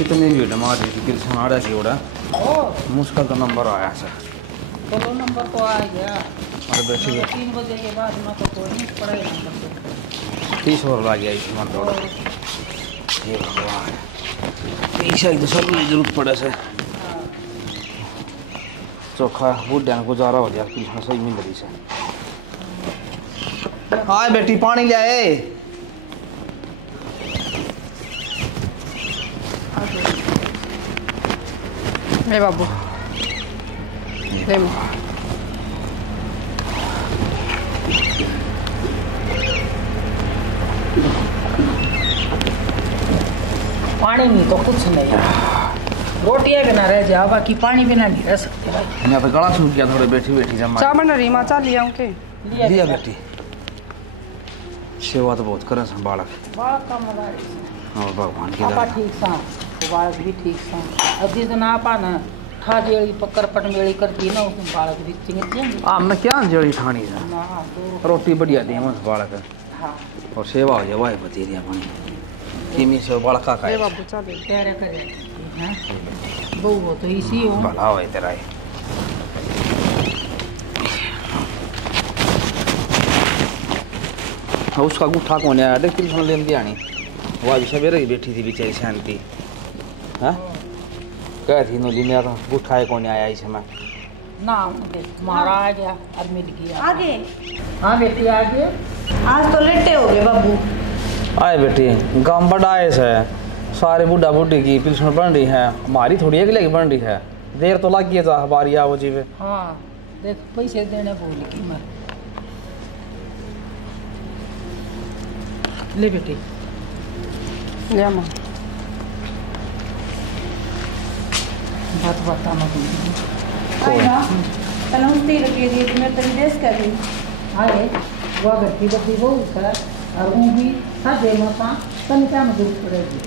कितनी भीड़ मार रही थी कृष्ण आ रहा की ओड़ा मुश्किल का नंबर आया सर चलो नंबर तो आ गया। अरे बैठी 3 बजे के बाद में तो कोई नहीं पड़ेगा नंबर 30 और लग गया इस मन थोड़ा ये भगवान पैसा तो सब जरूरत पड़े से चोखा बूढ़ा गुजारा हो गया कृष्ण सही मिल रही से। हाँ बेटी पानी ले आए ले बाबू ले पानी नहीं तो कुछ नहीं, रोटियां बिना रह जा, बाकी पानी बिना नहीं रह सकते भाई। यहाँ पे गला सूख गया थोड़े बैठी बैठी जमा चाय बन रही माँ चाय लिया के लिया बेटी सेवा तो बहुत करे बालक बालक का मजा और भगवान की आपा ठीक सा बालक भी ठीक सा। अब जिस दिन आपा ना ठा जेड़ी पकड़ पट मेड़ी करती ना उस बालक भी चिंग जाएंगे। मैं क्या जड़ी ठानी है ना तो रोटी बढ़िया दी मत बालक हाँ और सेवा हो जाए वाह बती रही पानी किमी से बालक का ले बाबू चाय ले तेरे करे हैं बहू हो तो इसी हो भला हो तेरा ही उसका गुठा कौन आया देख कृष्ण लेन दिया नहीं वो अभी सवेरे ही बैठी थी बेचारी शांति हाँ कह थी नो लिया तो गुठा कौन आया इसे मैं ना मारा आ गया और मिट गया आगे। हाँ बेटी आ गए आज तो लेटे हो गए बाबू। आए बेटी गांव बड़ा है से सारे बूढ़ा बूढ़ी की पिलसन बन रही है हमारी थोड़ी अगले की बन रही है देर तो लग गई था हमारी आओ जी पे। हाँ देख पैसे देने बोली की मैं ले बेटी ले माँ बात बताना पहले हम 30 रुपये दिए थे मैं तेरी देश कर रही आए वो गड्डी बड्डी हो कर और वो भी साझे मता तन क्या में दूर पड़ेगी।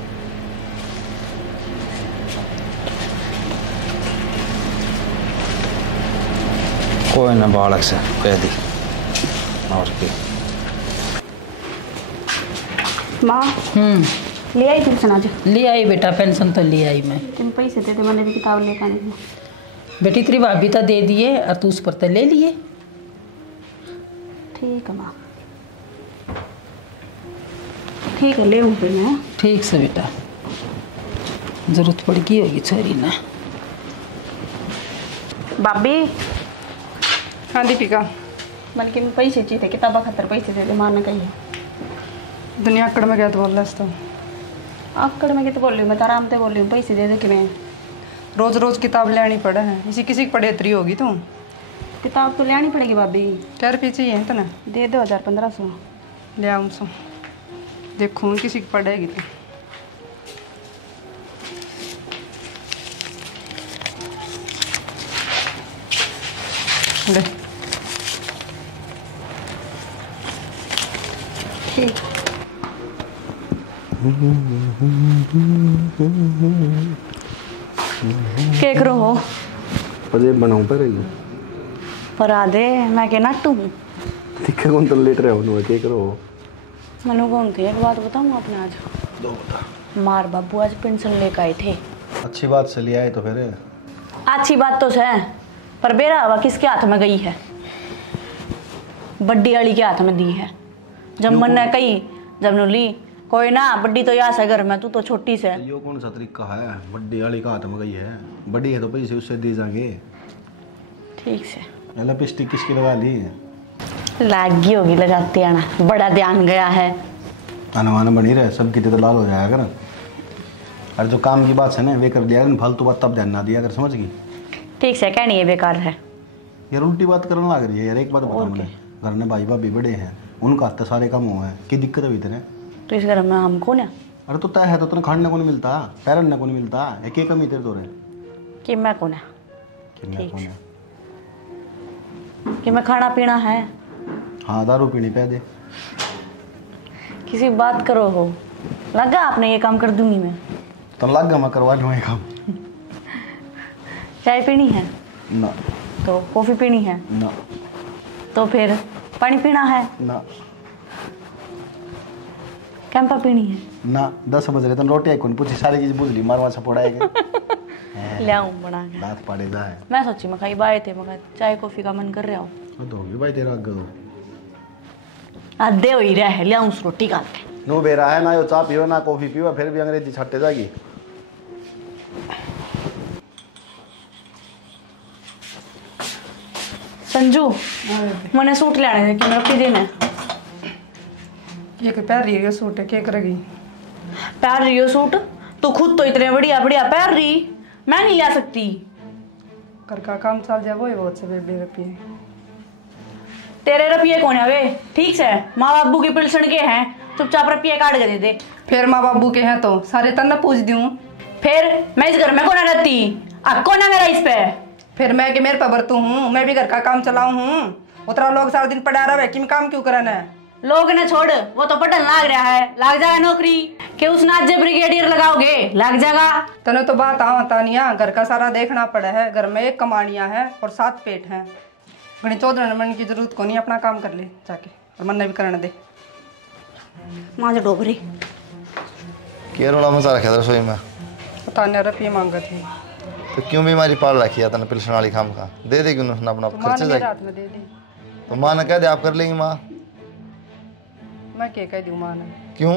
कोई ना बालक से कह दी और की माँ ले आई पेंशन आज। ले आई बेटा पेंशन तो ले आई मैं। तुम पैसे दे दे मैंने भी किताब लेकर आनी थी। बेटी तेरी भाभी तो दे दिए और तू उस पर तो ले लिए। ठीक है माँ ठीक है ले हूँ फिर मैं। ठीक से बेटा जरूरत पड़ गई होगी छोरी ना। भाभी हाँ दीपिका बल्कि मैं पैसे चाहिए थे किताबा खातर पैसे दे दे माँ ने कही दुनिया आकड़ में गया तो बोल रहा तो आकड़ में क्या तो बोल रही हूँ मैं तो आराम से बोल रही हूँ पैसे दे दे कि मैं रोज रोज किताब लेनी पड़े है इसी किसी की पढ़ेतरी होगी तू किताब तो लेनी पड़ेगी भाभी। क्या रुपये चाहिए इतना दे दो 1500 ले आऊँ सो देखूँ किसी की पढ़ेगी तो ले ठीक क्या करो हो अरे बनाऊं पर पर आधे मैं क्या नाटू हूँ दिक्कत कौन तो लेट रहे हो क्या करो मैंने कौन थी एक बात बताऊँ आपने आज दो बता मार बाबू आज पेंशन लेकर आए थे। अच्छी बात से ले आए तो फिर अच्छी बात तो है पर बेरा हवा किसके हाथ में गई है बड्डी वाली के हाथ में दी है जब मन ने कही जब नु ली कोई ना बड्डी तो यहाँ से घर में तू तो छोटी से यो कौन सा तरीका है बड्डी वाली का हाथ में गई है बड़ी है तो पैसे उससे दे जाएंगे। ठीक से लिपस्टिक किसकी लगा ली लागी होगी लगाते आना बड़ा ध्यान गया है आना वाना बनी रहे सबकी तो लाल हो जाएगा कर और जो काम की बात है ना वे कर दिया फालतू बात तब ध्यान ना दिया कर समझ गई। ठीक से कहनी है बेकार है यार उल्टी बात करने लग रही है यार। एक बात बताओ मैंने घर में भाई भाभी बड़े हैं उनका हाथ सारे काम हुए हैं की दिक्कत है इतने तो इस घर में हम कौन है अरे तो तय है तो तुम्हें खाने को नहीं मिलता पैरने को नहीं मिलता एक एक कमी तेरे तो रहे कि मैं कौन है कि मैं कौन है कि मैं खाना पीना है। हाँ दारू पीनी पै दे किसी बात करो हो लगा आपने ये काम कर दूंगी मैं तो लग गया मैं करवा लूँ ये काम। चाय पीनी है ना तो कॉफ़ी पीनी है ना तो फिर पानी पीना है ना कैंपा पीनी है ना 10 बज रहे तो रोटी आई कौन पूछी सारी चीज बुझ ली मारवा से पड़ाएगा ले आऊं बना के। दांत पड़े जाए मैं सोची मैं कहीं बाए थे मगर चाय कॉफी का मन कर रहा हूँ तो होगी भाई तेरा अग्गो आधे हो ही रहा है ले आऊं उस रोटी का नो बेरा है ना यो चाय पियो ना कॉफी पियो फिर भी अंग्रेजी छट्टे जाएगी। संजू मैंने सूट लेने थे कि मेरा पी देने एक पैर रही है सूट है क्या करेगी? पहन रही हो सूट तो खुद तो इतने बढ़िया बढ़िया पहन रही मैं नहीं ला सकती। घर का काम चल जाए वो ही बहुत से बेबे रुपये। तेरे रुपये कौन है वे ठीक से माँ बाबू की पिलसन के हैं चुपचाप रुपये काट के दे दे। फिर माँ बाबू के हैं तो सारे तन्ना पूछ दूं। फिर मैं इस घर में कौन रहती अब कौन है मेरा इस पे? फिर मैं कि मेरे पे बरतू हूँ मैं भी घर का काम चलाऊ हूँ उतरा लोग सारा दिन पड़ा रहा है कि मैं काम क्यों करना है? लोग ने छोड़ वो तो पटन लाग रहा है लाग जाएगा नौकरी कि उस नाचे ब्रिगेडियर लगाओगे लग जाएगा। तने तो बात आवा तानिया घर का सारा देखना पड़ा है घर में 1 कमानिया है और 7 पेट हैं बड़ी चौधरी मन की जरूरत को नहीं अपना काम कर ले जाके और मन ने भी करने दे। माँ जो डोबरी केरोला मजा रखा था रसोई में तानिया रुपये मांगा थी तो क्यों बीमारी पाल रखी है तने पिलसन वाली खाम का दे देगी उन्होंने अपना तो माँ खर्चे ने मेरे जाएगी हाथ में दे दी। तो माँ ने कह दे आप कर लेंगी माँ मैं क्या कह दूँ माँ ने क्यों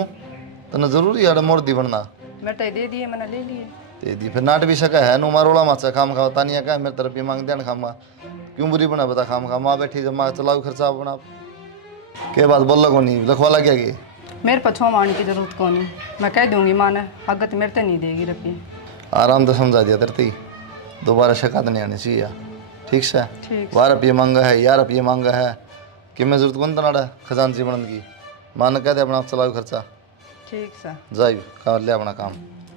तने जरूरी है मोर्दी बनना मैं तो दे दिए मैंने ले लिए। दे दी फिर नाट भी सका है नो मारोला माचा खाम खा तानिया का मेरे तरफ मांग देन खामा क्यों बुरी बना बता खाम खा माँ बैठी जब माँ चलाओ खर्चा अपना के बात बोल लगो नहीं लखवा लग गया मेरे पछुआ मारने की जरूरत को नहीं मैं कह दूंगी माँ ने अगत मेरे से नहीं देगी रुपये। आराम तो समझा दिया तेरे दोबारा शिकायत नहीं आनी चाहिए ठीक से ठीक 12 रुपये मांगा है 11 रुपये मांगा है कि मैं जरूरत कौन तनाड़ा खजानची बनन की माँ ने कह दे अपना चलाओ खर्चा ठीक से जाइए कर ले अपना काम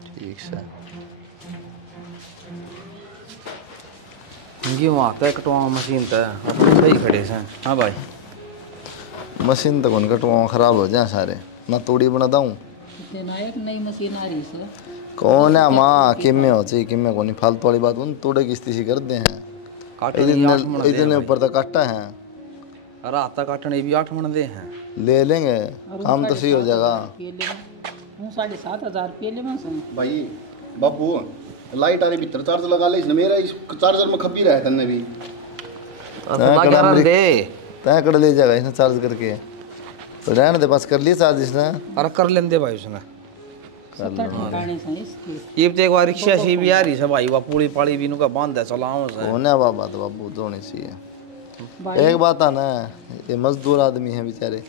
ठीक से क्यों आता है कटवा मशीन तो सही खड़े से। हाँ भाई मशीन तो कौन कटवा खराब हो जाए सारे ना तोड़ी बना दूँ एक नई मशीन आ रही सर कौन है माँ किमें हो चाहिए किमें को नहीं फालतू वाली बात उन तोड़े की स्थिति कर दे हैं इतने ऊपर तक काटा है रात तक काटने भी 8 मन दे हैं ले लेंगे काम तो सही हो जाएगा। 7,500 रुपये ले भाई बाबू लाइट आ रही भीतर चार्ज लगा ले इसने मेरा इस चार्जर में खपी रहा है तन्ने भी तय कर ले जाएगा इसने चार्ज करके तो रहने दे पास कर लिया चार्ज इसने अरे कर लेंदे भाई उसने इसके ये तो एक बार रिक्शा से भी आ रही है भाई वह पूरी पाड़ी भी नुका बांध है चलाओ से होने बाबा तो बाबू तो होनी चाहिए। एक बात है ना ये मजदूर आदमी है बेचारे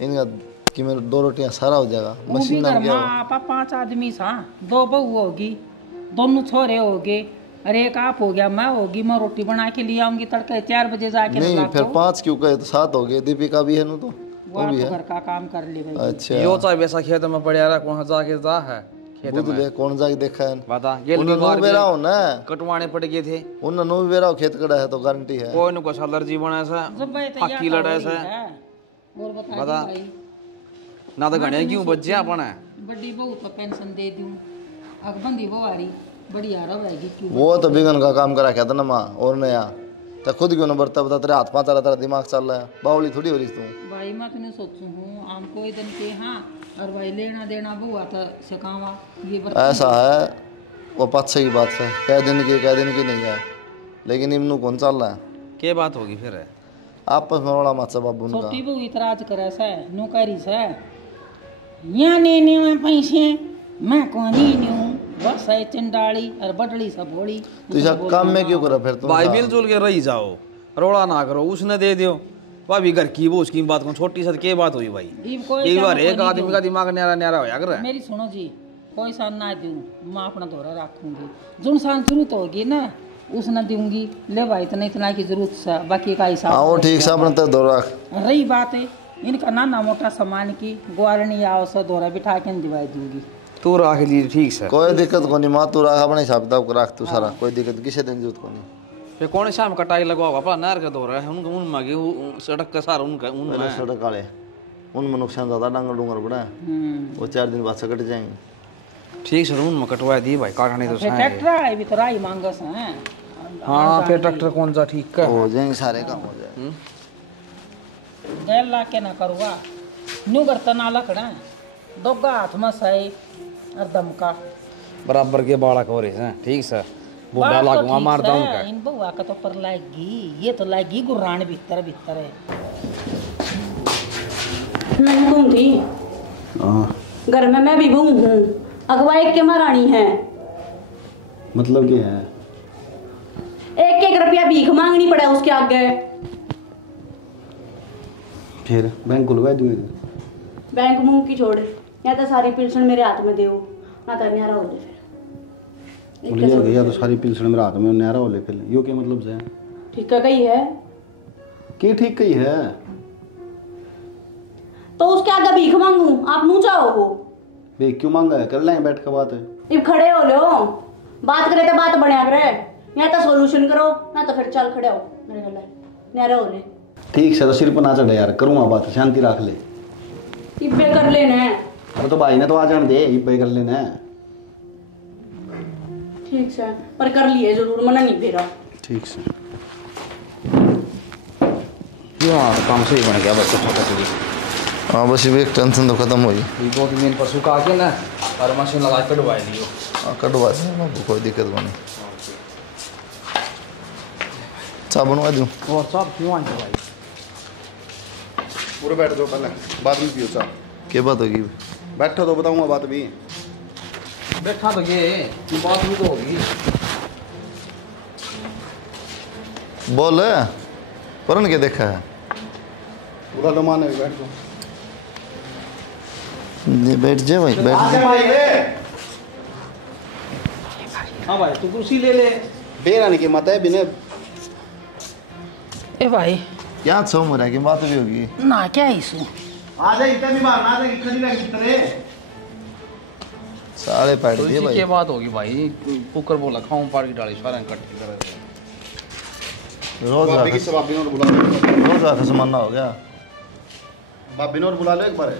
इनका कि मेरे 2 रोटियां सारा हो जाएगा मशीन ना क्या आपा 5 आदमी सा 2 बहू होगी दोनों छोरे होगे अरे एक आप हो गया मैं होगी मैं रोटी बना के ले आऊंगी तड़के 4 बजे जाके नहीं फिर 5 क्यों कहे तो 7 हो गए दीपिका भी है नु तो वो भी है घर का काम कर ले भाई। अच्छा यो चाहे वैसा खेत में पड़े रहा वहां जाके जा है खेत बुझ ले कौन जाके देखा है बता ये उन नो बेरा हो ना कटवाने पड़ गए थे उन नो बेरा हो खेत कड़ा है तो गारंटी है कोई न कोई एलर्जी बना सा हक्की लड़ा सा और बता भाई ना तो घने क्यों बच जा अपना बड़ी बहू तो पेंशन दे दूं अकबंदी वो आ रही बढ़िया रहेगी क्यों वो तो बिगन का काम करा क्या था ना माँ और नया तो खुद क्यों ना बरता बता तेरे हाथ पाँच तेरा दिमाग चल रहा है बावली थोड़ी हो रही तू भाई मैं तो सोचू हूँ आम कोई दिन के हाँ और भाई लेना देना बुआ था सकावा ये ऐसा है वो पाँच की बात है कह दिन की नहीं है लेकिन इमनू कौन चल रहा है क्या बात होगी फिर आपस में बड़ा माचा बाबू उनका छोटी बहू इतराज करे से नौकरी से यहाँ लेने में पैसे मैं कौन ही नहीं हूँ बस है चंडाली और बटड़ी सब भोड़ी तो इस काम में क्यों करा फिर तुम भाई मिलजुल के रही जाओ रोड़ा ना करो उसने दे दियो भाभी घर की वो उसकी बात को छोटी सा क्या बात हुई भाई एक बार एक आदमी का दिमाग न्यारा न्यारा होया कर मेरी सुनो जी कोई सान ना दूँ मैं अपना दौरा रखूंगी जो सान जरूरत होगी ना उसने दूंगी ले भाई इतना की जरूरत है बाकी का हिसाब वो ठीक से अपना तो दौरा रही बात है इनका नाना मोटा सामान की ग्वारणी आओ से दौरा बिठा के दिवाई दूंगी तू रख ली ठीक से कोई दिक्कत को नहीं माँ तू रख अपने हिसाब किताब रख तू सारा कोई दिक्कत किसी दिन जरूरत को नहीं फिर कौन शाम कटाई लगवाओ अपना नहर का दौरा है उन मांगे सड़क का सारा उनका पहले सड़क वाले उनमें नुकसान ज़्यादा डांगर डूंगर बड़ा है वो 4 दिन बाद से कट जाएंगे ठीक से उन में कटवा दी भाई काटने तो ट्रैक्टर है भी तो राई मांगस हैं हाँ फिर ट्रैक्टर कौन सा ठीक का हो जाएंगे सारे काम हो जाए गैल ला के ना करुआ न्यू करता ना लकड़ा दोगा हाथ में सही और दमका बराबर के बालक हो रहे हैं, ठीक सर बूढ़ा बात तो लागूंगा ठीक मारता है, उनका। इन बउआ का तो पर लाएगी, ये तो लाएगी गुर्रान भीतर भीतर है। मैं कहूँ थी हाँ घर में मैं भी बहू हूँ, अगवाई के महारानी है। मतलब क्या है? एक एक रुपया भीख मांगनी पड़े उसके आगे। फिर बैंक खुलवा दूंगे। बैंक मुंह की छोड़, या तो सारी पेंशन मेरे हाथ में दे, ना तो न्यारा हो जाए फिर। बोलिए यार भैया तो सारी पिलसण मेरे हाथ में न्यारा हो ले फिर यो क्या मतलब से? ठीक है कही है की ठीक कही है? तो उसके आगे भीख मांगू, आप मुँह चाहो हो? भाई क्यों मांगा है? कर लें बैठ के बात है। इब खड़े हो लो, बात करे तो बात बढ़िया करे, या तो सोल्यूशन करो, ना तो फिर चल खड़े हो मेरे गले न्यारा हो ले। ठीक से तो सिर पर ना चढ़े यार, करूँगा बात, शांति रख ले। इब्बे कर लेना है। अरे तो भाई ने तो आ जान दे, इब्बे कर लेना है। ठीक से पर कर लिए जरूर, मना नहीं फेरा। ठीक से यार काम सही बन गया बस छोटा सी। हाँ बस ये एक टेंशन तो खत्म हुई। ये 2-3 दिन पर सुखा के ना और मशीन लगा के कटवा लियो। हाँ कटवा दें, कोई दिक्कत नहीं। चाय बनवा दूँ? और सब क्यों आए भाई? पूरे बैठ जाओ, पहले बाद में पियो चाह। क्या बात होगी? बैठो तो बताऊंगा बात भी। बैठा तो ये बात भी तो होगी। बोल करण के देखा है? पूरा तो माने बैठ जाओ। ये बैठ जा भाई, बैठ जा। हाँ भाई तू कुर्सी ले ले। बेरानी की मत है बिना। ए भाई क्या छो मरा की बात भी होगी। ना क्या इशू आ जा इतना भी बाहर ना आ जा, खड़ी रह इतने। साले पैट तो दिए इसी भाई। के बात होगी भाई। कुकर बोला खाऊं पार की डाली सारा कट की तरह। रोज भाभी की सब भाभी ने बुला लो। रोज आखिर समाना हो गया। भाभी ने बुला लो एक बार।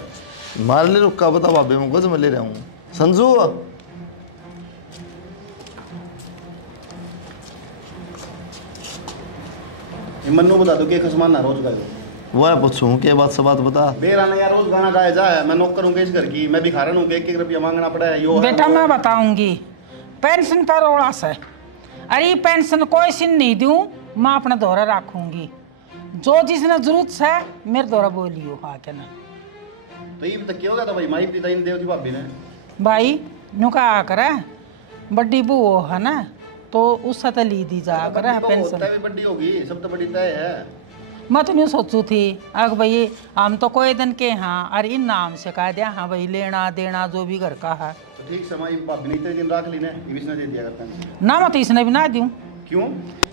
मार ले रुका बता भाभी मैं गोद में ले रहा हूँ। संजू मन्नू बता दो कि खसमान ना रोज का। वो है पूछूं के बात से बात बता। बेराना यार रोज गाना गाया जा है, मैं नौकर हूँ इस घर की, मैं भिखारन हूँ, 1-1 रुपया मांगना पड़ा है। यो बेटा मैं बताऊंगी पेंशन पर ओड़ा से, अरे पेंशन कोई सिन नहीं दूं, मैं अपना दौरा रखूंगी, जो जिसने जरूरत है मेरे दौरा बोलियो। हाँ क्या ना तो ये तक क्या हो गया था भाई, माई पिता इन देव थी भाभी ने। भाई नुका करे बड्डी बू है ना, तो उससे तो ली दी जा करे पेंशन। भी बड़ी होगी, सब तो बड़ी तय है। मैं तो नहीं सोचू थी अग भाई हम तो कोई दिन के हाँ अरे इन नाम से कह दिया हाँ भाई लेना देना जो भी घर का है। तो ठीक से माई भाभी ने इतने दिन रख ली ने, ये इसने दे दिया करता है। ना मैं तो इसने भी ना दूं, क्यों?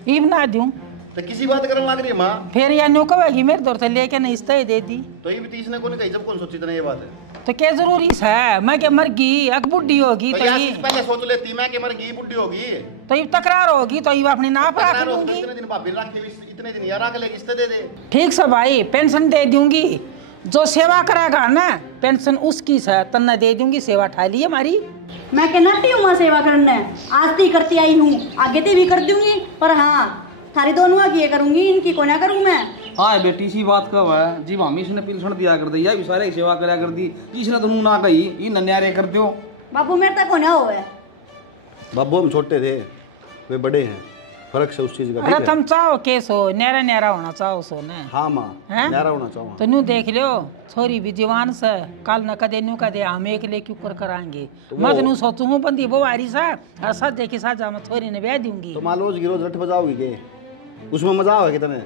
ये भी ना दूं, तो किसी बात करने लग रही है माँ। फिर या नुका वही मेरे दौर से लेके नहीं इससे ही दे दी। तो ये भी तो इसने कौन कही, जब कौन सोची इतना ये बात है। तो क्या जरूरी है मैं क्या मर गई अग बुढ़ी होगी तो तो यार ये चीज पहले सोच लेती मैं कि मर गई बुढ़ी होगी। तो ये तकरार होगी तो ये अपनी नाप रख तकरार होगी, लूंगी। इतने दिन भाभी रख के इतने दिन यार रख ले, किस्ते दे दे। ठीक से भाई पेंशन दे दूंगी, जो सेवा करेगा ना पेंशन उसकी है तन्ना दे दूंगी, सेवा ठा ली हमारी। मैं कहना हूँ माँ सेवा करना है, आज तो करती आई हूँ, आगे तो भी कर दूंगी, पर हाँ थारी दोनों की करूंगी, इनकी को ना करूँ मैं। हाँ बेटी सी बात कब है जी, मामी इसने पिलसण दिया कर दी या भी सारे की सेवा करा कर दी, जिसने तो मुंह ना कही ये नन्यारे कर दो। बाबू मेरे तक होना हो है। बाबू हम छोटे थे, वे बड़े हैं, फर्क से उस चीज का। अरे तुम चाहो केस हो न्यारा न्यारा होना चाहो सो ने। हाँ माँ हैं? न्यारा होना चाहूँ। तो न्यू देख लो छोरी भी जवान से कल न कदे न्यू कदे हम एक ले क्यों कर कराएंगे। मैं तो न्यू सोचू हूँ बंदी बोवारी सा और सच देखी साजा मैं छोरी ने ब्याह दूंगी। तो मान रोज की रोज रट बजाओगी के, उसमें मजा आवे कितने।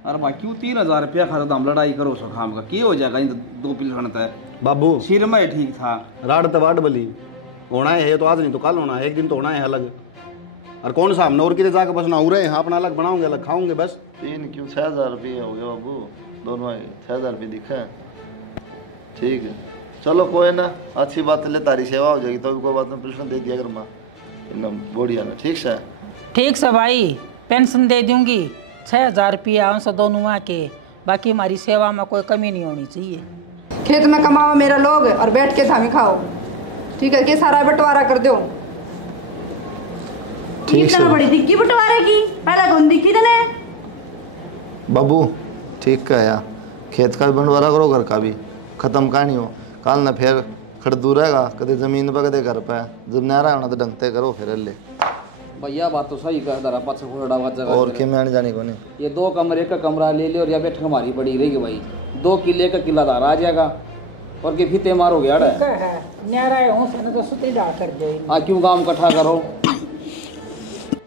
अरे भाई क्यों 3000 रुपया खर्च हम लड़ाई करो सो खाम का की हो जाएगा इन 2 पिलसण तय। बाबू सिर में ठीक था। राड तबाड बली होना है तो आज नहीं तो कल होना है, एक दिन तो होना है अलग। और कौन सा हम नौर की जाकर बस ना उड़े हाँ अपना अलग बनाओगे अलग खाओगे बस। 3 क्यों 6000 रुपये हो गए बाबू, दोनों 6000 रुपये दिखा है। ठीक है चलो कोई ना, अच्छी बात ले तारी सेवा हो जाएगी तो भी कोई बात नहीं, प्रश्न दे दिया कर माँ बढ़िया ना। ठीक है ठीक से भाई पेंशन दे दूंगी 6000 रुपया उनसे दोनों के, बाकी हमारी सेवा में कोई कमी नहीं होनी चाहिए। खेत में कमाओ मेरा लोग और बैठ के धामी खाओ, ठीक है? कि सारा बंटवारा कर दो। ठीक इतना है बड़ी दिक्की बंटवारे की, पहले कौन दिक्की देने बाबू। ठीक है यार, खेत का भी बंटवारा करो घर का भी, खत्म कहानी हो। कल न फिर खड़दू रहेगा, कदे जमीन पर कदे घर पे। जब नहरा होना तो ढंगते करो फिर ले। भैया बात तो सही कह दरा, पाछे घोड़ा जगह और कि मैं जाने को नहीं। ये 2 कमरे का कमरा ले ले और या बैठक हमारी पड़ी रहेगी भाई। 2 किले का किलादार आ जाएगा और के फीते मारोगे यार। है न्यारा हूँ सन तो सुती डा कर दे। क्यों काम इकट्ठा करो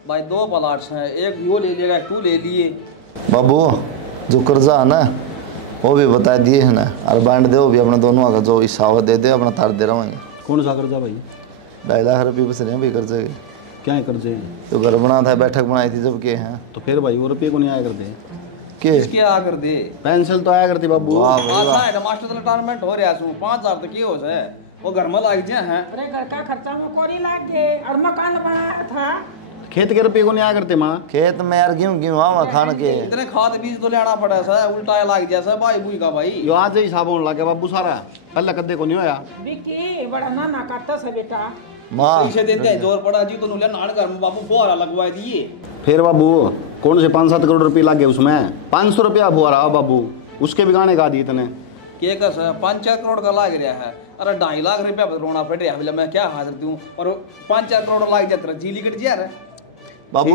भाई। 2 प्लाट्स हैं, एक यो ले लेगा, एक तू ले लिए। बाबू जो कर्जा है ना वो भी बता दिए है ना, और बांट दे वो भी अपना दोनों का जो हिस्सा हो दे दे, अपना तार दे रहा हूँ। कौन सा कर्जा भाई? 2.5 लाख रुपये बस रहे हैं भाई कर्जे के। क्या है कर्जे? तो घर बना था, बैठक बनाई थी जब के हैं। तो फिर भाई वो रुपये को नहीं आया करते के क्या कर दे? पेंसिल तो आया करती बाबू। वाह भाई वाह। है मास्टर रिटायरमेंट हो रहा है 5000 तक ये हो जाए वो घर में लाग जाए हैं। अरे घर का खर्चा में कोरी लाग गए और मकान बनाया था। खेत के रुपये को नहीं आया करते माँ। खेत में यार गेहूं आवा खान के इतने खाद बीज तो लेना पड़ा सा, उल्टा लाग जैसा भाई बुई का भाई। यो आज ही हिसाब होने लग गया बाबू सारा, पहले कद्दे को नहीं होया। विकी बड़ा ना करता से बेटा। माँ पैसे देते हैं जोर पड़ा जी तो नुले नाड़ घर में बाबू फुहारा लगवा दिए। फिर बाबू कौन से 5-7 करोड़ रुपये लग गए उसमें? 500 रुपया फुहारा बाबू, उसके भी गाने गा दिए इतने। के कस 5-4 करोड़ का लाग रहा है। अरे 2.5 लाख रुपया रोना पड़ रहा है, मैं क्या हाजिर दूं और 5-4 करोड़ लाग जाता जी लिकट जा रहा है। बाबू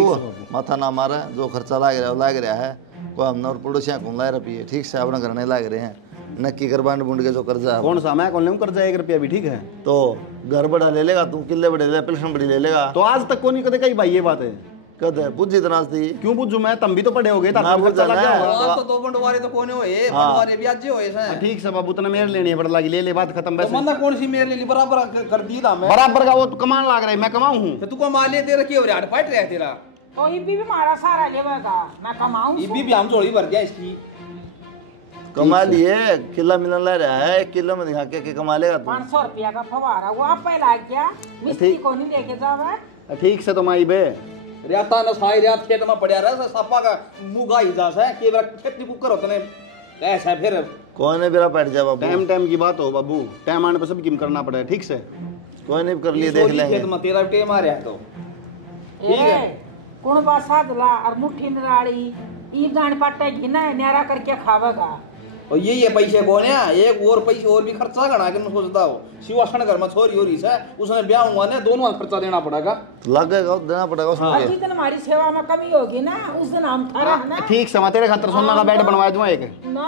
माथा ना मारा, जो खर्चा लाग रहा है वो लाग रहा है। कोई हमने और पड़ोसियाँ घूम लाए रुपये ठीक से अपना घर नहीं लाग रहे हैं। नक्की कर बांट बूंद के जो कर्जा है। कौन सा मैं कौन ले कर्जा? 1 रुपया भी ठीक है। तो घर बड़ा ले लेगा तू, किले बड़े ले, पेंशन बड़ी ले लेगा। तो आज तक को नहीं कदे कही भाई ये बात है। कद है बुझी तनाज थी क्यों बुझू मैं? तुम भी तो पढ़े हो गए ना बुझा ना। आज तो 2 बंटवारे तो कोने होए, बंटवारे भी आज होए से। ठीक से बाबू तने मेरे लेनी है बड़ा लगी, ले ले बात खत्म। तो वैसे मंदा कौन सी मेरे लिए बराबर कर दी था मैं। बराबर का वो तो कमान लाग रहा है, मैं कमाऊं हूं। तो तू को मार ले तेरा की हो रहा है, फाइट रहा है तेरा। तो ही भी मारा सारा लेवेगा मैं कमाऊं। ये भी हम जोड़ी भर गया इसकी। कमा लिए किला मिलन ले रहा है, 1 किलो में दिखा के कमा लेगा तू। 500 रुपया का फवारा वो आप पहला क्या मिस्त्री को नहीं लेके जावे। ठीक से तो माई बे रियाता न साई रियात खेत में पड़या रहा सपा का मुंह गाई जा से के बार खेती कुकर होतने ऐसा फिर कोई ने बेरा बैठ जा बाबू। टाइम की बात हो बाबू, टाइम आने पर सब कीम करना पड़ेगा। ठीक से कोई नहीं कर लिए देख लेंगे। खेत में तेरा टेम आ रहा है तो ठीक है। कौन बासा दुला और मुट्ठी नराड़ी ई गान पाटे घिना है न्यारा करके खावेगा। और ये पैसे कौन है? एक और पैसे और भी खर्चा करना के मैं सोचता हो शिवासन घर में छोरी हो रही है उसने ब्याह हुआ ने दोनों खर्चा देना पड़ेगा। तो लगेगा देना पड़ेगा उसमें। और जिस दिन हमारी सेवा में कमी होगी ना उस दिन हम थारा है ना। ठीक से मैं तेरे खातर सोना का बेड बनवा दूं एक। ना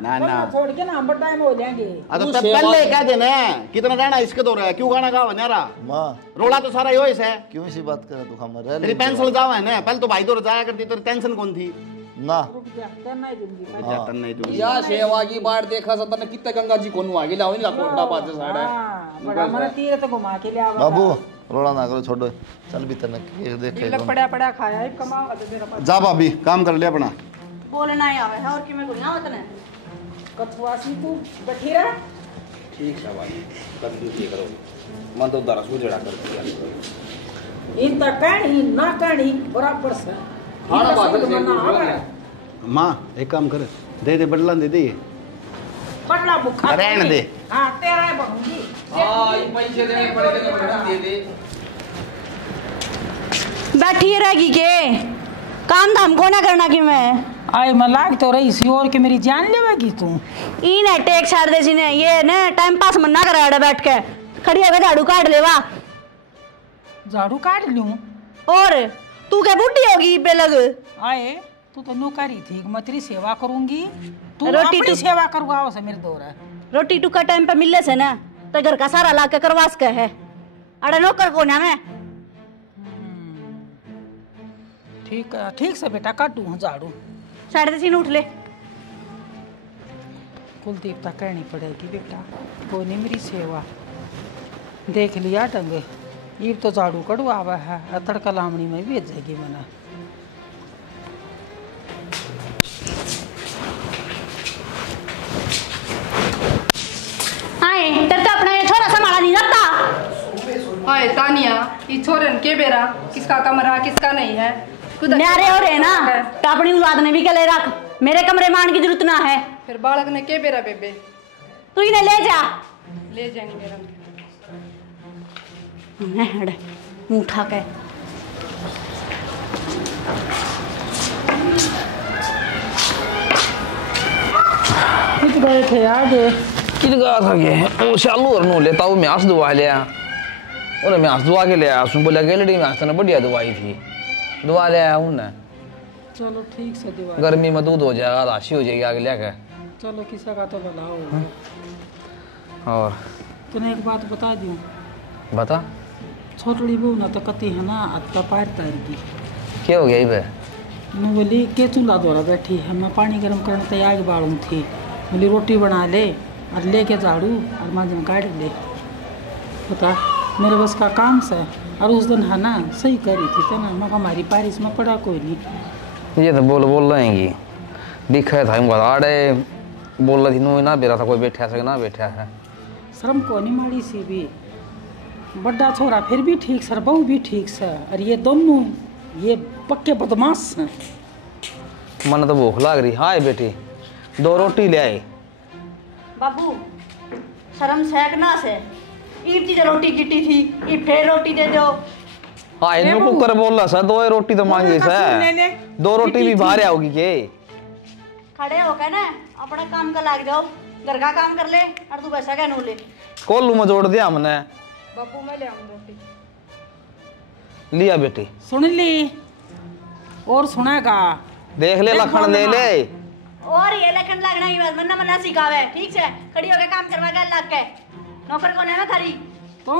ना, ना। छोड़ के ना हम टाइम हो जाएंगे। तो पहले कह देना कितना रहना इसके दो रहा है, क्यों गाना गावा नारा माँ रोला तो सारा यो है। क्यों इसी बात करे तू? हमारे तेरी पेंसिल जावा है ना, पहले तो भाई दो जाया करती, तेरी टेंशन कौन थी ना। रुक जा करना ही दूंगी। जातन नहीं तू या सेवा की बात देखा सता ने कितने गंगा जी को नुआ के लाओ इनका कोटा बाजे साड़ा हां बड़ा मन तीर तो घुमा के ले आवा। बाबू रोड़ा ना करो, छोड़ो चल भी तने ये देखे लग पड़ा खाया है कमा मेरा पास। जा भाभी काम कर ले अपना। बोलना ही आवे है और कि मैं कोई ना वतन है। कथुआसी तू बैठी रह। ठीक है भाई कर दीजिए करो मन तो दरस उजड़ा कर दिया इन तक कहनी ना कहनी बराबर से खाना बात है। माँ एक काम कर, दे दे बदला दे दे। बटला भूखा रहने दे। हां तेरा है बहुंगी। हां ये पैसे देने पड़ेंगे बड़ा दे दे। बैठी रहेगी के काम धाम को ना करना कि मैं आई मलाक तो रही सी और के मेरी जान लेवेगी तू। ई ने टेक छाड़ दे सी ने ये ने टाइम पास मन्ना कराड़ा बैठ के खड़ी होके झाड़ू काट लेवा। झाड़ू काट लूं और तू क्या बुढ़ी होगी बेलग? आए तू तो नौकरी थी मैं तेरी सेवा करूंगी तू रोटी अपनी सेवा करवाओ से मेरे दोरा। रोटी टुका टाइम पे मिलले से ना तो घर का सारा ला के करवास के है अरे नौकर को ना मैं। ठीक से बेटा काटू झाड़ू। 3:30 उठ ले। कुलदीप तक कहनी पड़ेगी बेटा कोई नहीं मेरी सेवा देख लिया ढंग ये तो झाड़ू कड़वावा है तड़का लामणी में भी भेजेगी मैंने। आए तेरे तो अपना ये छोरा संभाला नहीं जाता। हाय तानिया ये छोरन के बेरा किसका कमरा किसका नहीं है न्यारे हो रहे ना तो अपनी औलाद ने भी गले रख मेरे कमरे में आने की जरूरत ना है। फिर बालक ने के बेरा बेबे तू इन्हें ले जा ले जानी मेरा मुंह उठा के कुछ गए थे आज किलगा था ये वो चालू और नो लेता हूँ म्यास दवा लिया उन्हें म्यास दवा के ले आया सुन बोला गैलरी म्यास ने बढ़िया दवाई थी दवा ले आया उन्हें चलो ठीक से दीवार गर्मी में दूध हो जाएगा राशि हो जाएगी आगे लेकर चलो किसी का तो भला हो। और तूने एक बात बता दूं, बता छोटड़ी बहू ना तो कती है ना अत्ता पार तार की क्या हो गया इबे मैं बोली के चूल्हा द्वारा बैठी है, मैं पानी गर्म करने तैयार बाड़ू थी, बोली रोटी बना ले और लेके झाड़ू और मांझन काट ले। पता मेरे बस का काम से और उस दिन है ना सही करी थी तो ना मैं हमारी बारिश में पड़ा कोई नहीं। ये तो बोल रहेंगी दिखा था हम आड़े बोल रही थी ना बेरा था कोई बैठा है ना बैठा है शर्म को नहीं माड़ी सी भी बड़ा छोरा फिर भी ठीक सर बहू भी ठीक से और ये दोनों ये पक्के बदमाश हैं। मन तो भूख लग रही हाँ बेटी 2 रोटी ले आए। बाबू शर्म सेकना से ईब चीज रोटी गिटी थी ई फिर रोटी दे दो। हाँ इन्हें कुकर बोल रहा सर 2 रोटी तो मांगी सर 2 रोटी भी बाहर आओगी के खड़े हो के ना अपना काम का लाग जाओ, घर का काम कर ले और तू पैसा क्या नू ले। कोल्लू में जोड़ दिया हमने बापू मैं ले आऊँ रोटी। लिया बेटी सुन ली और सुनेगा देख ले लखन ले ले और ये लखन लगना ही बस मन्ना मन्ना सिखावे ठीक से खड़ी होके काम करवा के लग के नौकर कौन है ना थारी तो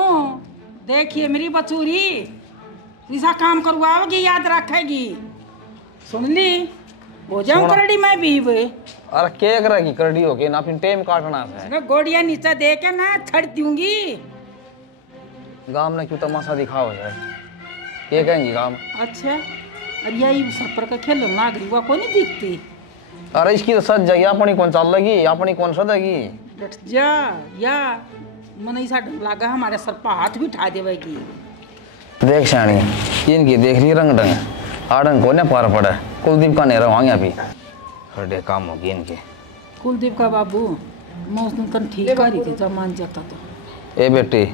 देखिए मेरी बचूरी ऐसा काम करवाओगी याद रखेगी। सुन ली हो जाऊं करड़ी मैं भी वे अरे क्या करेगी करड़ी होके ना फिर टाइम काटना है गोड़िया नीचे दे के ना छड़ दूंगी। गांव में क्यों तमाशा दिखाओ जाए ये कहेंगी गांव अच्छा और यही सफर का खेल नागरी वो को नहीं दिखती। अरे इसकी तो सच जाएगी अपनी कौन चल लगी अपनी कौन सदेगी डट जा या मन ऐसा ढंग लगा हमारे सर पर हाथ भी उठा देवेगी। देख शानी इनकी देख रही रंग ढंग आड़ंग को पार पड़ा कुलदीप का नेरा वहाँ भी हर काम होगी इनके। कुलदीप का बाबू मैं उस दिन ठीक कर रही थी जब मान जाता तो। ए बेटी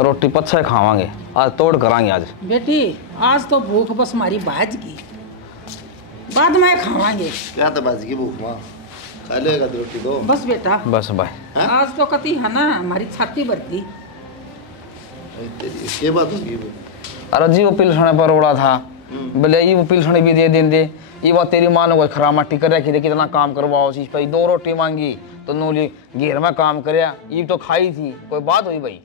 रोटी पच्छे खावांगे आज तोड़ करांगे आज। बेटी आज तो भूख बस हमारी भाज की बाद में खावांगे। क्या तो बाजी की भूख माँ खा लेगा रोटी दो बस बेटा बस भाई आज तो कती है ना हमारी छाती भरती। तेरी ये बात होगी वो अरे जी वो पिलसने पर उड़ा था बोले ये वो पिलसने भी दे देंगे ये बात तेरी माँ ने कोई खराब मट्टी कर रखी थी कितना काम करवाओ चीज पर 2 रोटी मांगी तो नूली घेर में काम करे ये तो खाई थी कोई बात हुई भाई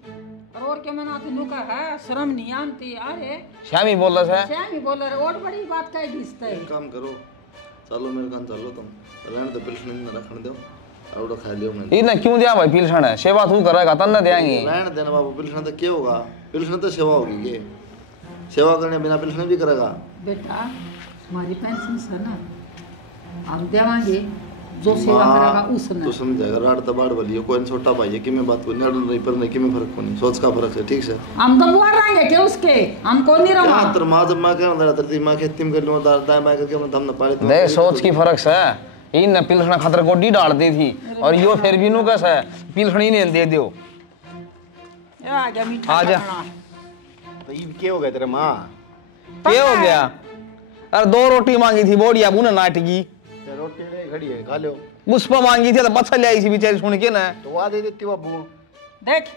और क्या मैंने तेनू का है शर्म नहीं आती अरे श्यामी बोल रहा है श्याम ही बोल रहे और बड़ी बात कह दिसता है। एक काम करो चलो मेरे कान चलो तुम रहने तो पिलसने न रखने दो और खा लियो मैंने इन्हें क्यों दिया भाई पिलसन है सेवा तू करेगा तन्ने देंगे रहने देना बाबू पिलसने तो क्या होगा पिलसने तो सेवा होगी ये सेवा करने बिना पिलसने भी करेगा। बेटा हमारी पेंशन से ना हम देवांगे जो सेवा करेगा उसने तो समझेगा रात तो बाढ़ वाली कोई छोटा भाई है कि मैं बात को नहीं पर नहीं कि मैं फर्क को नहीं सोच का फर्क है ठीक से हम तो बुआ रहेंगे क्या उसके हम को नहीं रहा क्या तर मां जब मां क्या अंदर तरती मां खेती में कर लूं दादा मां करके मैं दम न पाले तो देख सोच की फर्क से इन पिलसना खतर गोडी डाल दी थी और यो फिर भी नु कैसा है पिलसनी ने दे दियो आ गया मीठा आ जा। तो ये क्या हो गया तेरे माँ क्या हो गया अरे 2 रोटी मांगी थी बोड़िया बुन नाटगी रोटी ले खड़ी है खा लो उस पर मांगी थी तो बच्चा ले आई थी बेचारी सुन के ना तो वहाँ दे देती बाबू देख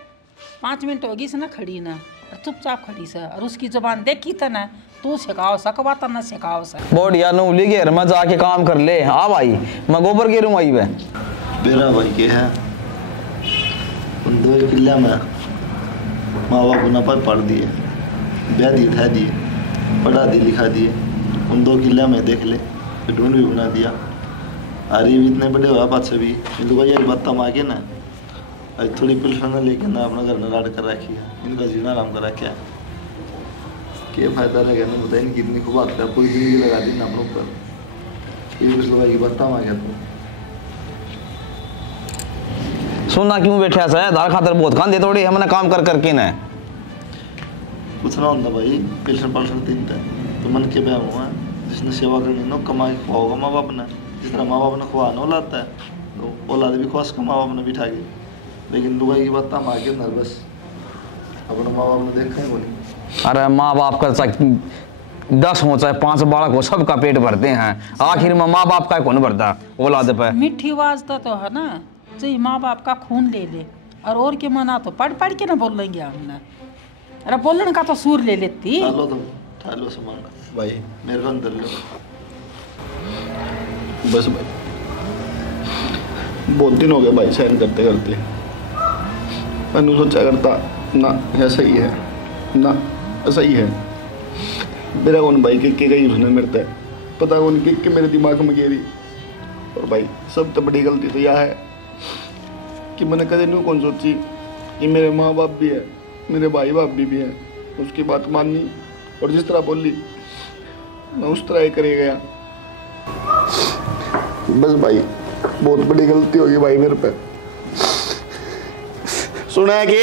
5 मिनट होगी से ना खड़ी ना चुपचाप खड़ी से और उसकी जुबान देखी था ना तू सिखाओ सकवा तो ना सिखाओ सक बोड़िया नु ले घेर में जाके काम कर ले हाँ भाई मैं गोबर गिरूँ आई वे मेरा भाई के है उन 2 किला में माँ बाप ना पर पढ़ दिए ब्याह दिए था दिए पढ़ा दिए लिखा दिए उन 2 किला में देख ले ढूंढ भी बना दिया अरे भी इतने बड़े हुआ बात से भी इनको भाई एक बात तम आगे ना आज थोड़ी पिलसन लेके ना अपना घर में लाड कर रखी है इनका जीना आराम कर रखा है क्या फायदा रहेगा ना बताइए इनकी इतनी खूब बात है पूरी जिंदगी लगा दी ना अपने ऊपर ये पिछले भाई की बात तम आ गया तो सुनना क्यों बैठा सा दाल खातर बहुत खान दे थोड़ी हमने काम कर करके ना कुछ ना होता भाई पिलसन पलसन तीन तो मन के ब्याह हुआ जिसने सेवा करनी ना कमा के खुआओगा माँ बाप ने जिस तरह माँ बाप ने खुआना औलादता है तो औलाद भी खुश का माँ बाप ने बिठा के लेकिन दुबई की बात हम आगे नर्वस अपने माँ बाप ने देखा ही बोली अरे माँ बाप का 10 हो चाहे 5 बालक हो सबका पेट भरते हैं आखिर में माँ बाप का कौन भरता औलाद पे मीठी आवाज तो है ना बच्चे ही माँ बाप का खून ले ले और के मना तो पढ़ पढ़ के ना बोल लेंगे हमने। अरे बोलने का तो सूर ले लेती। लो तुम ठा लो सामान भाई मेरे को अंदर लो। बस भाई बहुत दिन हो गए भाई सहन करते करते। मैंने सोचा करता ना ऐसा ही है ना ऐसा ही है। मेरा कौन भाई के गई उसने मेरे तय पता कौन के मेरे दिमाग में गेरी। और भाई सब तो बड़ी गलती तो यह है कि मैंने कदे नहीं कौन सोची कि मेरे माँ बाप भी है मेरे भाई बाप भी है। उसकी बात माननी और जिस तरह बोली मैं उस तरह ही करे गया। बस भाई बहुत बड़ी गलती होगी भाई मेरे पे। सुना है कि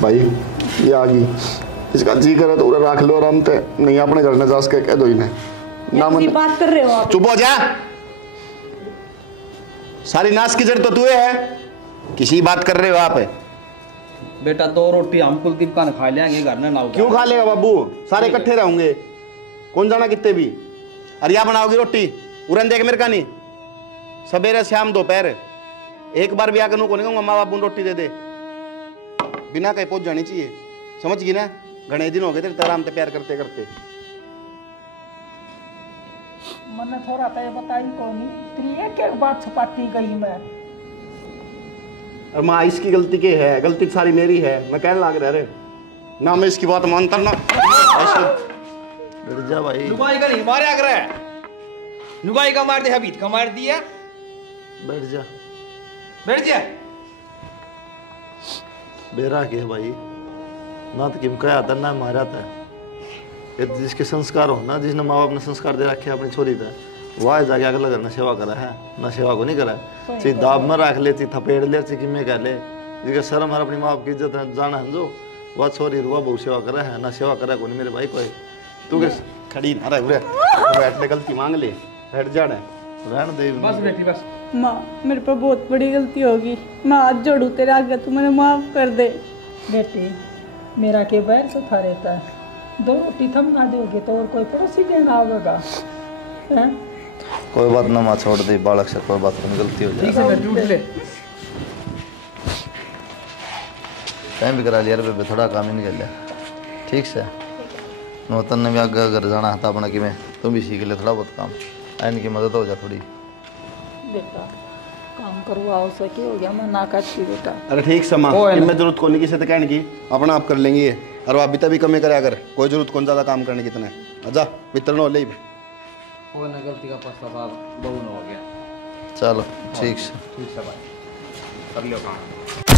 भाई ये आ गई इसका जी करे तो पूरा रख लो आराम से नहीं अपने घर में जा के कह दो इन्हें ना मन बात कर रहे हो आप? चुप हो जा। सारी नाश की जड़ तो तू है किसी बात कर रहे हो आप। बेटा 2 रोटी हम कुलदीप का खा लेंगे घर में ना। क्यों खा लेगा बाबू सारे इकट्ठे रहेंगे कौन जाना कितने भी। अरे या बनाओगी रोटी उड़न देख मेरे का नहीं सवेरे शाम दोपहर एक बार भी आकर नु कोने कहूंगा माँ बाप रोटी दे दे बिना कहीं पहुंच जानी चाहिए समझ गई ना। घने दिन हो गए तेरे आराम से प्यार करते करते। मैंने थोड़ा तो ये बताई कौन तेरी एक बात छपाती गई मैं। और माँ इसकी गलती के है गलती सारी मेरी है मैं कहने लग रहा रे ना मैं इसकी बात मानता ना। बैठ जा भाई लुगाई का नहीं मारे आकर है लुगाई का मार दे हबीत का मार दिया। बैठ जा बैठ जा बेरा के भाई ना तो किम कहा था ना मारा था। ये जिसके संस्कार हो ना जिसने माँ बाप ने संस्कार दे रखे अपनी छोरी था वह जाके अगला घर ने सेवा करा है ना सेवा को नहीं करा ची दाब में रख ले ची थपेड़ ले ची किमें कह ले जिसके शर्म हर अपनी माँ बाप की इज्जत है जाना है जो वह छोरी रुआ बहुत सेवा करा है ना सेवा करा को नहीं मेरे भाई कोई तू के खड़ी ना रह बैठ ले गलती मांग ले बैठ जाना रहन दे बस बेटी बस। माँ मेरे पर बहुत बड़ी गलती होगी मैं हाथ जोड़ू तेरे आगे तू मुझे माफ कर दे। बेटे मेरा के बैर तो था रहता है 2 रोटी थम ना दोगे तो और कोई पड़ोसी देना आवेगा हैं? कोई बात ना माँ छोड़ दे बालक से कोई बात नहीं गलती हो ठीक जाए से बैठ ले टाइम भी करा लिया रे बेबे थोड़ा काम ही नहीं कर लिया ठीक से नौतन ने भी आगे घर जाना था अपना कि मैं तुम भी सीख ले थोड़ा बहुत काम आइन की मदद हो जा थोड़ी। बेटा काम करवाओ सके हो गया मैं ना करती बेटा। अरे ठीक समा मैं जरूरत को नहीं किसी से कहने की अपना आप कर लेंगे ये और आप भी कमी करे अगर कोई जरूरत कौन ज्यादा काम करने की इतना अच्छा मित्र नो ले वो ना गलती का पछतावा बहु न हो गया। चलो ठीक से ठीक है भाई कर लियो काम।